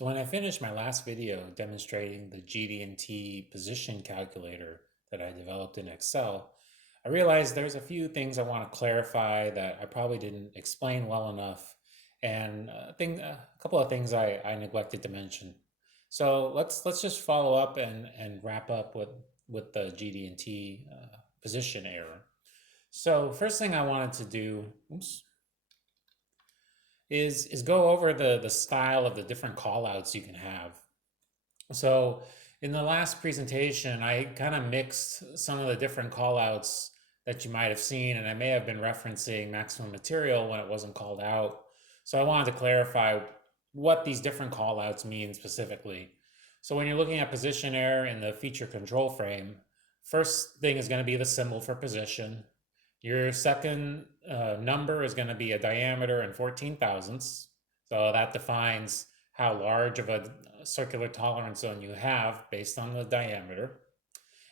So when I finished my last video demonstrating the GD&T position calculator that I developed in Excel, I realized there's a few things I want to clarify that I probably didn't explain well enough, and a couple of things I neglected to mention. So let's just follow up and wrap up with the GD&T position error. So first thing I wanted to do, is go over the style of the different callouts you can have. So in the last presentation, I kind of mixed some of the different callouts that you might have seen, and I may have been referencing maximum material when it wasn't called out. So I wanted to clarify what these different callouts mean specifically. So when you're looking at position error in the feature control frame, first thing is going to be the symbol for position. Your second number is going to be a diameter in 14 thousandths. So that defines how large of a circular tolerance zone you have based on the diameter.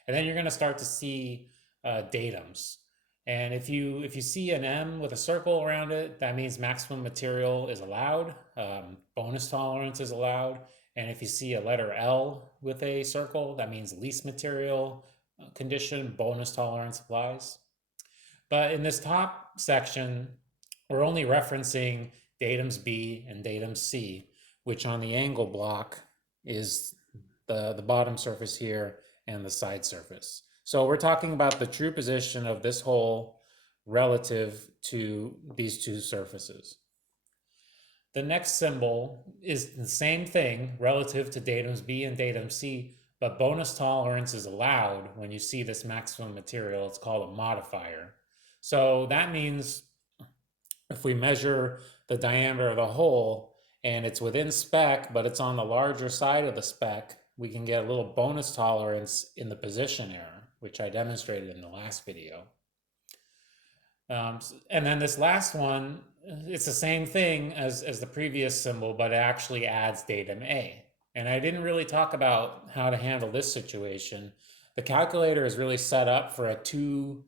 And then you're going to start to see datums. And if you see an M with a circle around it, that means maximum material is allowed, bonus tolerance is allowed. And if you see a letter L with a circle, that means least material condition, bonus tolerance applies. But in this top section, we're only referencing datums B and datum C, which on the angle block is the bottom surface here and the side surface. So we're talking about the true position of this hole relative to these two surfaces. The next symbol is the same thing relative to datums B and datum C, but bonus tolerance is allowed when you see this maximum material. It's called a modifier. So that means if we measure the diameter of the hole and it's within spec, but it's on the larger side of the spec, we can get a little bonus tolerance in the position error, which I demonstrated in the last video. And then this last one, it's the same thing as the previous symbol, but it actually adds datum A. And I didn't really talk about how to handle this situation. The calculator is really set up for a two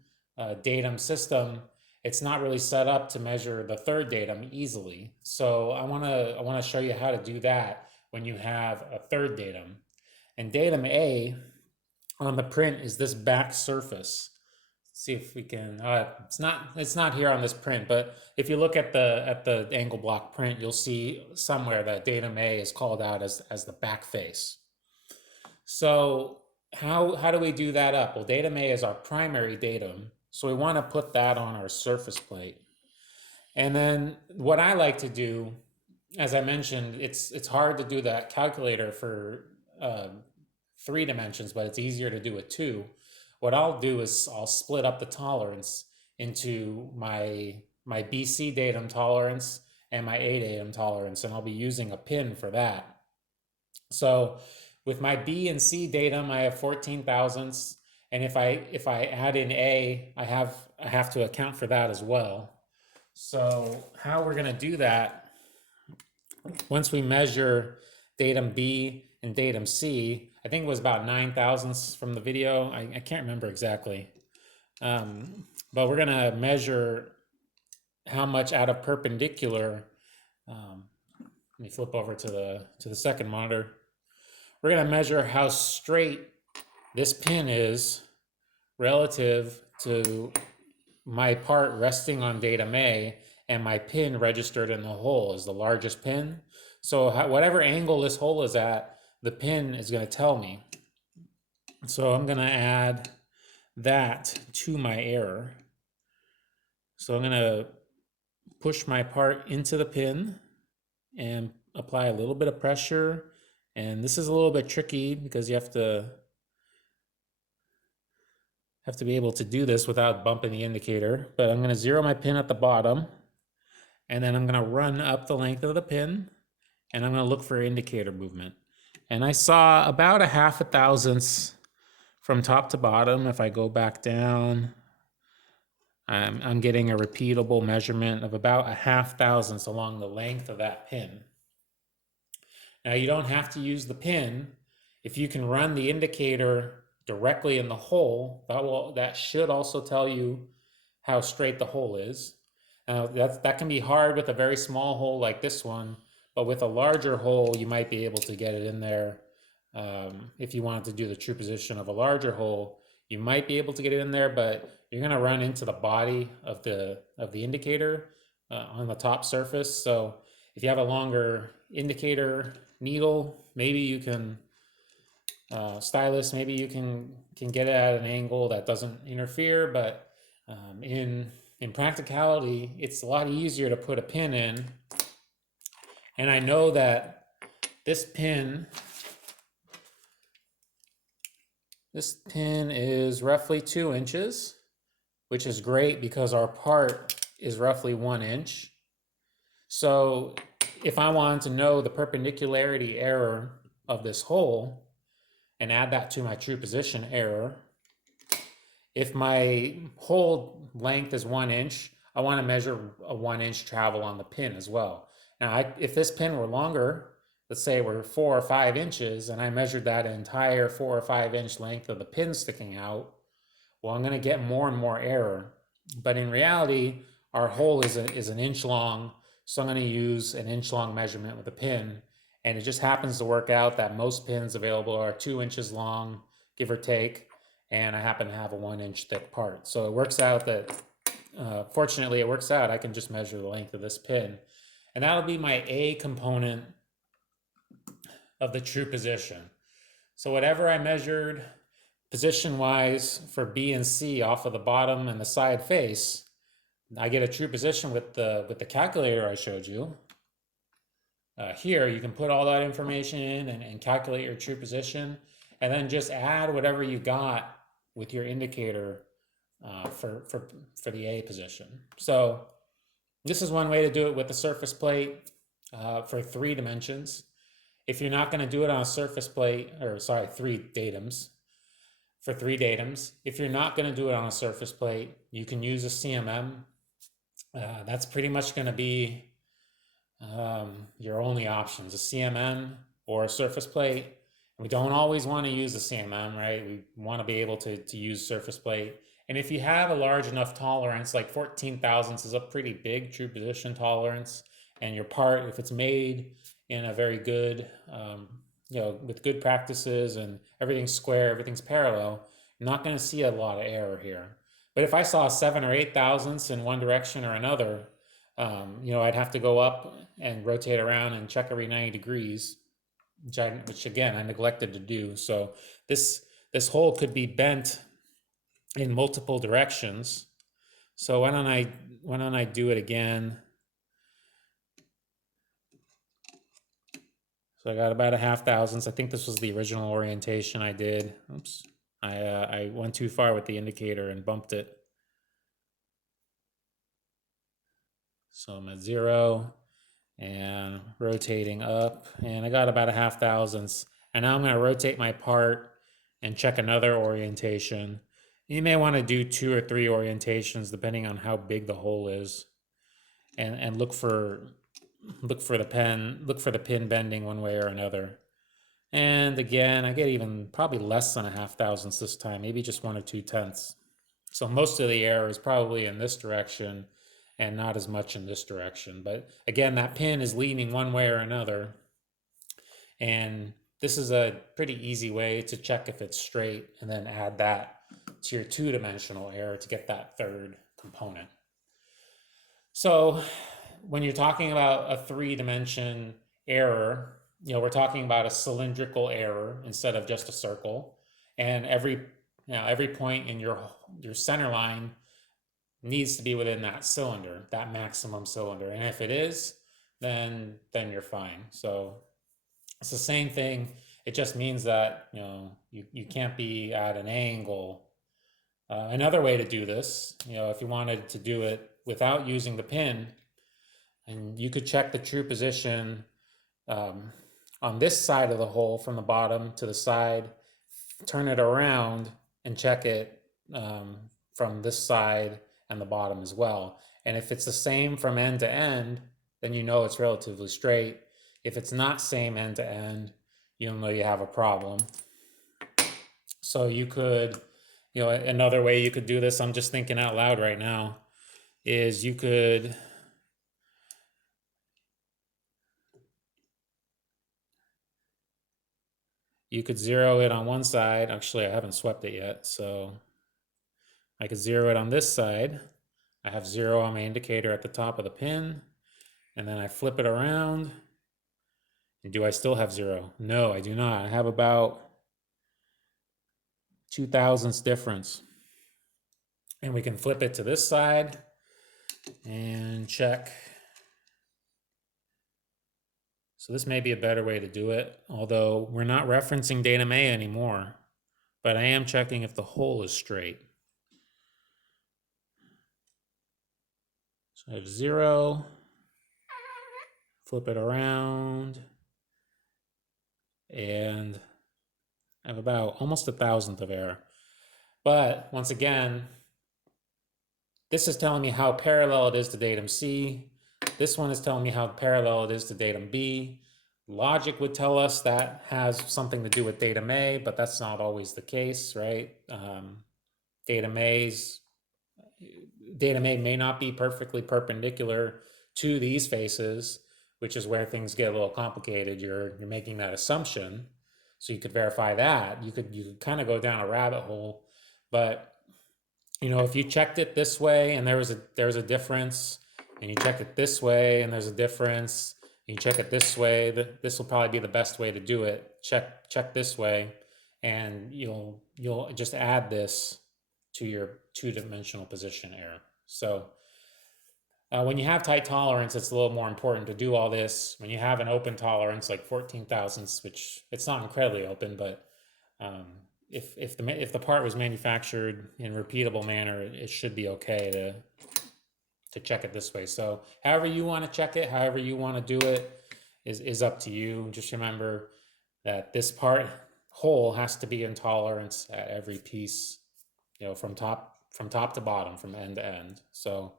datum system. It's not really set up to measure the third datum easily. So I want to show you how to do that when you have a third datum. And datum A on the print is this back surface. Let's see if we can. It's not here on this print, but if you look at the angle block print, you'll see somewhere that datum A is called out as the back face. So how do we do that up? Well, datum A is our primary datum. So we want to put that on our surface plate. And then what I like to do, as I mentioned, it's hard to do that calculator for 3 dimensions, but it's easier to do it 2. What I'll do is I'll split up the tolerance into my BC datum tolerance and my A datum tolerance, and I'll be using a pin for that. So with my B and C datum, I have 14 thousandths. And if I add in A, I have to account for that as well. So how we're going to do that, once we measure datum B and datum C, I think it was about 9 thousandths from the video. I can't remember exactly. But we're going to measure how much out of perpendicular. Let me flip over to the second monitor. We're going to measure how straight this pin is relative to my part resting on datum A, and my pin registered in the hole is the largest pin. So whatever angle this hole is at, the pin is going to tell me. So I'm going to add that to my error. So I'm going to push my part into the pin and apply a little bit of pressure. And this is a little bit tricky because you have to be able to do this without bumping the indicator. But I'm going to zero my pin at the bottom, and then I'm going to run up the length of the pin, and I'm going to look for indicator movement. And I saw about a 1/2 thousandths from top to bottom. If I go back down, I'm getting a repeatable measurement of about a 1/2 thousandths along the length of that pin. Now you don't have to use the pin. If you can run the indicator directly in the hole, that should also tell you how straight the hole is. That can be hard with a very small hole like this one, but with a larger hole, you might be able to get it in there. If you wanted to do the true position of a larger hole, you might be able to get it in there, but you're going to run into the body of the indicator on the top surface. So if you have a longer indicator needle, maybe you can stylus, maybe you can get it at an angle that doesn't interfere. But in practicality, it's a lot easier to put a pin in. And I know that this pin is roughly 2 inches, which is great because our part is roughly 1 inch. So if I wanted to know the perpendicularity error of this hole and add that to my true position error, if my hole length is 1 inch, I want to measure a 1 inch travel on the pin as well. Now, if this pin were longer, let's say we're 4 or 5 inches, and I measured that entire 4 or 5 inch length of the pin sticking out, well, I'm going to get more and more error. But in reality, our hole is an inch long, so I'm going to use an inch long measurement with a pin. And it just happens to work out that most pins available are 2 inches long, give or take, and I happen to have a 1 inch thick part. So it works out that, fortunately, it works out. I can just measure the length of this pin. And that'll be my A component of the true position. So whatever I measured position-wise for B and C off of the bottom and the side face, I get a true position with the calculator I showed you. Here, you can put all that information in and calculate your true position, and then just add whatever you got with your indicator for the A position. So this is one way to do it with the surface plate for 3 dimensions. If you're not going to do it on a surface plate, or sorry, 3 datums, for 3 datums. If you're not going to do it on a surface plate, you can use a CMM. That's pretty much going to be your only options, a CMM or a surface plate. We don't always want to use a CMM, right? We want to be able to use surface plate. And if you have a large enough tolerance, like 14 thousandths is a pretty big true position tolerance, and your part, if it's made in a very good, with good practices and everything's square, everything's parallel, you're not going to see a lot of error here. But if I saw 7 or 8 thousandths in one direction or another, I'd have to go up and rotate around and check every 90 degrees, which again, I neglected to do. So this hole could be bent in multiple directions. So why don't I do it again? So I got about a 1/2 thousandths. I think this was the original orientation I did. Oops. I went too far with the indicator and bumped it. So I'm at 0 and rotating up, and I got about a 1/2 thousandths. And now I'm going to rotate my part and check another orientation. You may want to do 2 or 3 orientations depending on how big the hole is, and look for the pin bending one way or another. And again, I get even probably less than a 1/2 thousandths this time, maybe just 1 or 2 tenths. So most of the error is probably in this direction and not as much in this direction. But again, that pin is leaning one way or another. And this is a pretty easy way to check if it's straight and then add that to your 2-dimensional error to get that 3rd component. So when you're talking about a 3-dimension error, we're talking about a cylindrical error instead of just a circle. And every point in your center line needs to be within that cylinder, that maximum cylinder. And if it is, then you're fine. So it's the same thing. It just means that you can't be at an angle. Another way to do this, if you wanted to do it without using the pin, and you could check the true position on this side of the hole from the bottom to the side, turn it around and check it from this side and the bottom as well. And if it's the same from end to end, then it's relatively straight. If it's not same end to end, you'll know you have a problem. So you could, another way you could do this, I'm just thinking out loud right now, is you could you could zero it on one side. Actually, I haven't swept it yet, so I could zero it on this side. I have 0 on my indicator at the top of the pin, and then I flip it around. And do I still have 0? No, I do not. I have about 2 thousandths difference. And we can flip it to this side and check. So this may be a better way to do it, although we're not referencing Datum A anymore, but I am checking if the hole is straight. So I have 0, flip it around, and I have about almost 1,000th of error. But once again, this is telling me how parallel it is to Datum C. This one is telling me how parallel it is to Datum B. Logic would tell us that has something to do with Datum A, but that's not always the case, right? Datum A may not be perfectly perpendicular to these faces, which is where things get a little complicated. You're making that assumption, so you could verify that. You could kind of go down a rabbit hole, but if you checked it this way and there was a difference, and you checked it this way and there's a difference, and you check it this way, this will probably be the best way to do it. Check this way, and you'll just add this to your two-dimensional position error. So when you have tight tolerance, it's a little more important to do all this. When you have an open tolerance like 14 thousandths, which it's not incredibly open, but if the part was manufactured in a repeatable manner, it should be okay to check it this way. So however you want to check it, however you want to do it is up to you. Just remember that this part hole has to be in tolerance at every piece, from top to bottom, from end to end. So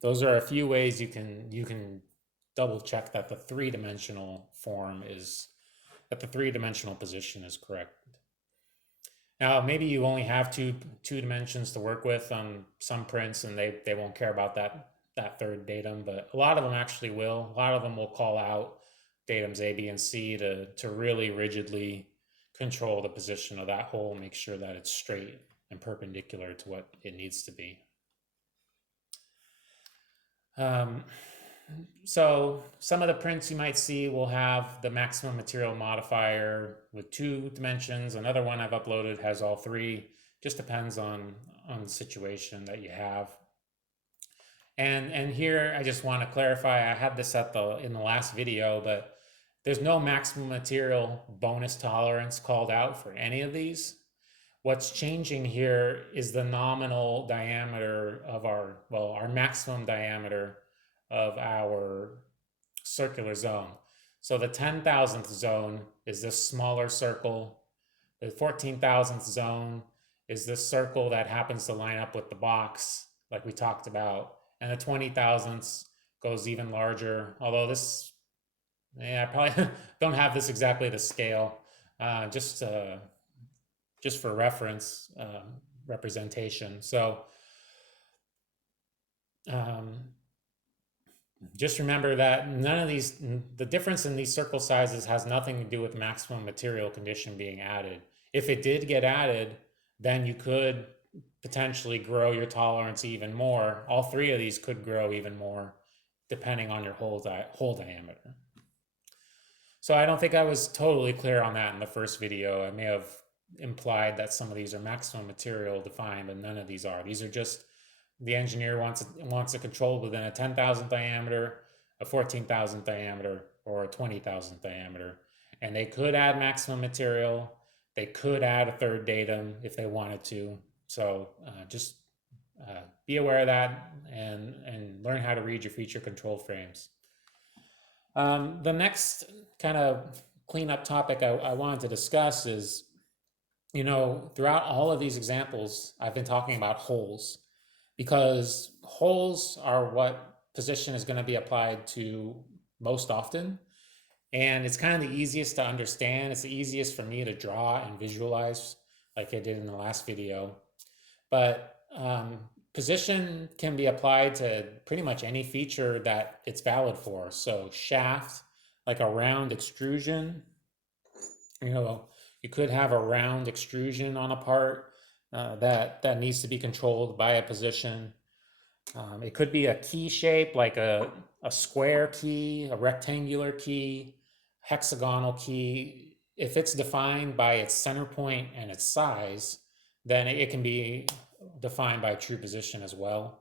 those are a few ways you can double check that the three-dimensional position is correct. Now, maybe you only have two dimensions to work with on some prints, and they won't care about that third datum, but a lot of them actually will. A lot of them will call out datums A, B, and C to really rigidly control the position of that hole, make sure that it's straight and perpendicular to what it needs to be. So some of the prints you might see will have the maximum material modifier with 2 dimensions. Another one I've uploaded has all 3. Just depends on the situation that you have. And here I just want to clarify, I had this in the last video, but there's no maximum material bonus tolerance called out for any of these. What's changing here is the nominal diameter of our maximum diameter of our circular zone. So the 10,000th zone is this smaller circle. The 14,000th zone is this circle that happens to line up with the box, like we talked about. And the 20,000ths goes even larger, although I probably don't have this exactly to scale, just for reference, representation. So just remember that the difference in these circle sizes has nothing to do with maximum material condition being added. If it did get added, then you could potentially grow your tolerance even more. All 3 of these could grow even more depending on your hole diameter. So I don't think I was totally clear on that in the first video. I may have implied that some of these are maximum material defined, but none of these are. These are just the engineer wants it controlled within a 10,000th diameter, a 14,000th diameter, or a 20,000th diameter. And they could add maximum material. They could add a third datum if they wanted to. So just be aware of that and learn how to read your feature control frames. The next kind of cleanup topic I wanted to discuss is, throughout all of these examples, I've been talking about holes, because holes are what position is going to be applied to most often. And it's kind of the easiest to understand. It's the easiest for me to draw and visualize, like I did in the last video. But position can be applied to pretty much any feature that it's valid for. So shaft, like a round extrusion, You could have a round extrusion on a part that needs to be controlled by a position. It could be a key shape, like a square key, a rectangular key, hexagonal key. If it's defined by its center point and its size, then it can be defined by true position as well.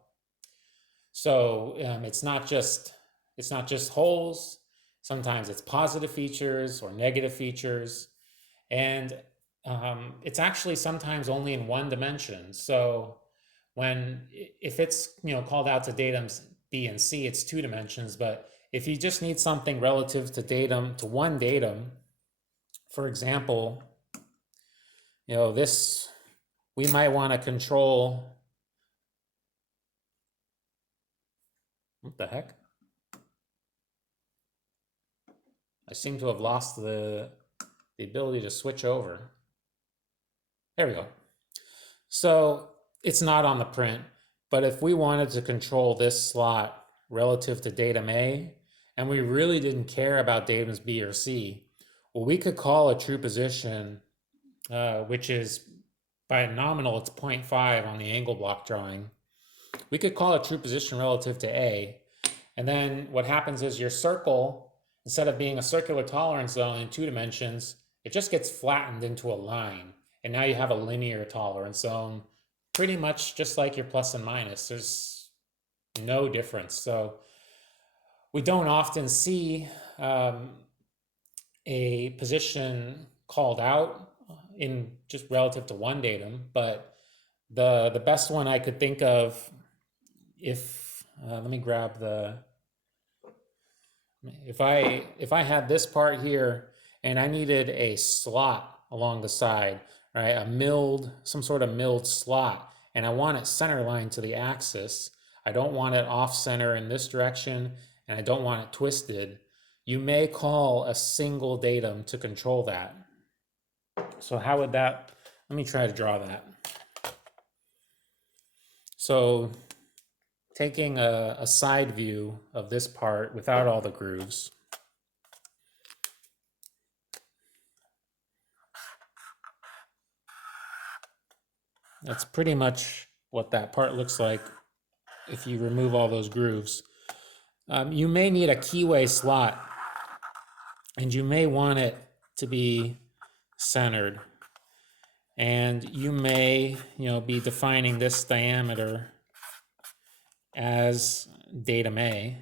So it's not just holes. Sometimes it's positive features or negative features, and it's actually sometimes only in one dimension. So if it's called out to datums B and C, it's two dimensions. But if you just need something relative to one datum, for example, this we might want to control. What the heck? I seem to have lost the ability to switch over. There we go. So it's not on the print, but if we wanted to control this slot relative to datum A, and we really didn't care about datums B or C, well, we could call a true position, which is by nominal, it's 0.5 on the angle block drawing. We could call a true position relative to A, and then what happens is your circle, instead of being a circular tolerance zone in two dimensions, it just gets flattened into a line. And now you have a linear tolerance zone, pretty much just like your plus and minus. There's no difference. So we don't often see a position called out in just relative to one datum, but the best one I could think of, if let me grab the, if I had this part here and I needed a slot along the side, right, some sort of milled slot, and I want it center line to the axis. I don't want it off center in this direction, and I don't want it twisted. You may call a single datum to control that. So how would that, let me try to draw that. So taking a side view of this part without all the grooves. That's pretty much what that part looks like if you remove all those grooves. You may need a keyway slot, and you may want it to be centered. And you may, be defining this diameter as datum A.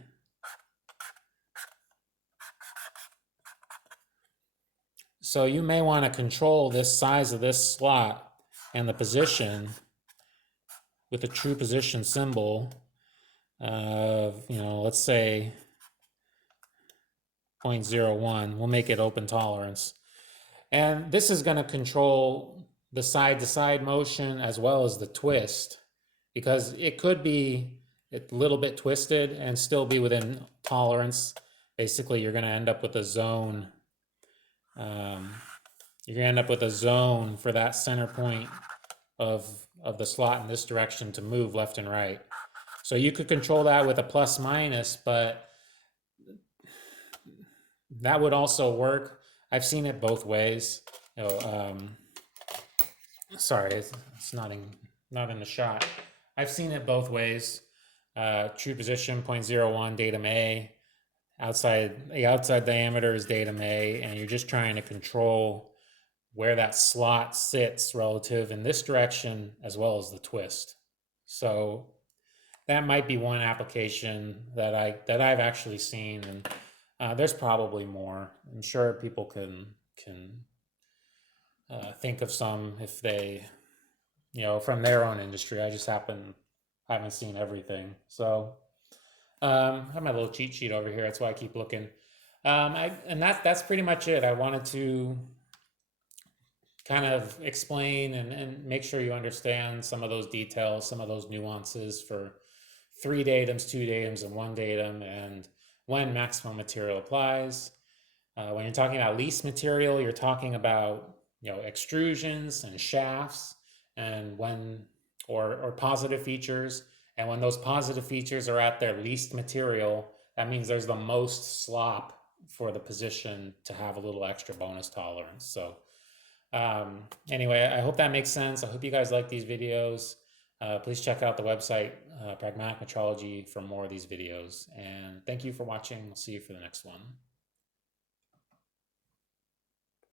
So you may want to control this size of this slot and the position with a true position symbol of, let's say 0.01. We'll make it open tolerance. And this is going to control the side-to-side motion as well as the twist, because it could be a little bit twisted and still be within tolerance. Basically, you're going to end up with a zone. You're going to end up with a zone for that center point of the slot in this direction to move left and right. So you could control that with a plus minus, but that would also work. I've seen it both ways. Sorry, it's not in the shot. I've seen it both ways. True position 0.01 datum A. The outside diameter is datum A, and you're just trying to control where that slot sits relative in this direction as well as the twist. So that might be one application that I've actually seen, and there's probably more. I'm sure people can think of some if they, from their own industry. I just haven't seen everything. So I have my little cheat sheet over here. That's why I keep looking. And that's pretty much it. I wanted to kind of explain and make sure you understand some of those details, some of those nuances for 3 datums, 2 datums, and 1 datum, and when maximum material applies. When you're talking about least material, you're talking about extrusions and shafts, and or positive features. And when those positive features are at their least material, that means there's the most slop for the position to have a little extra bonus tolerance. So anyway, I hope that makes sense. I hope you guys like these videos. Please check out the website, Pragmatic Metrology, for more of these videos. And thank you for watching. We'll see you for the next one.